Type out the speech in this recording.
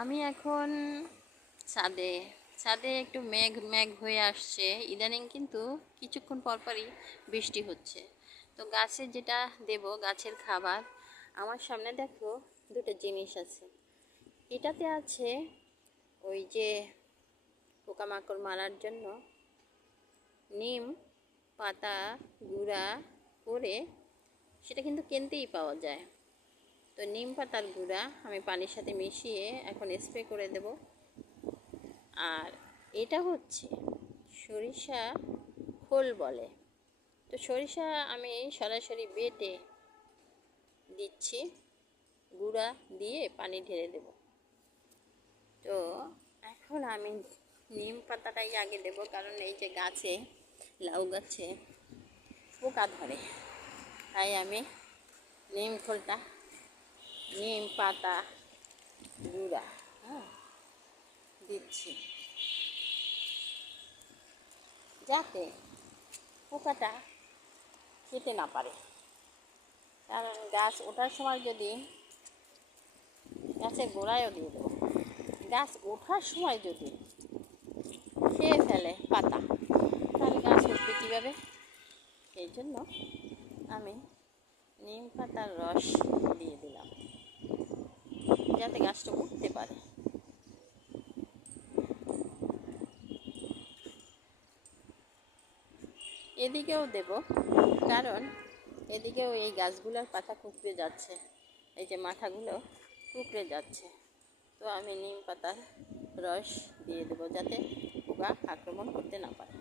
আমি এখন ছাদে ছাদে একটু মেঘ মেঘ হয়ে আসছে ইদানিং, কিন্তু কিছুক্ষণ পরপরই বৃষ্টি হচ্ছে। তো গাছে যেটা দেব, গাছের খাবার, আমার সামনে দেখো দুটো জিনিস আছে। এটাতে আছে ওই যে পোকামাকড় মারার জন্য নিম পাতা গুঁড়া করে, সেটা কিন্তু কিনতেই পাওয়া যায়। তো নিম পাতার গুঁড়া আমি পানির সাথে মিশিয়ে এখন স্প্রে করে দেব। আর এটা হচ্ছে সরিষা খোল বলে। তো সরিষা আমি সরাসরি বেটে দিচ্ছি, গুঁড়া দিয়ে পানি ঢেলে দেব। তো এখন আমি নিম পাতাটাই আগে দেব, কারণ এই যে গাছে, লাউ গাছে পোকা ধরে, তাই আমি নিম খোলটা, নিম পাতা গুঁড়া দিচ্ছি, যাতে পোকাটা খেতে না পারে। কারণ গাছ ওঠার সময় যদি গাছের গোড়ায়ও দিয়ে দেবো, গাছ ওঠার সময় যদি খেয়ে ফেলে পাতা, তাহলে গাছ উঠবে কীভাবে? সেই জন্য আমি নিম পাতার রস দিয়ে দিলাম, যাতে গাছটা উঠতে পারে। এদিকেও দেব, কারণ এদিকেও এই গাছগুলোর পাতা কুঁকড়ে যাচ্ছে, এই যে মাথাগুলো কুঁকড়ে যাচ্ছে। তো আমি নিম পাতার রস দিয়ে দেবো, যাতে পোকা আক্রমণ করতে না পারে।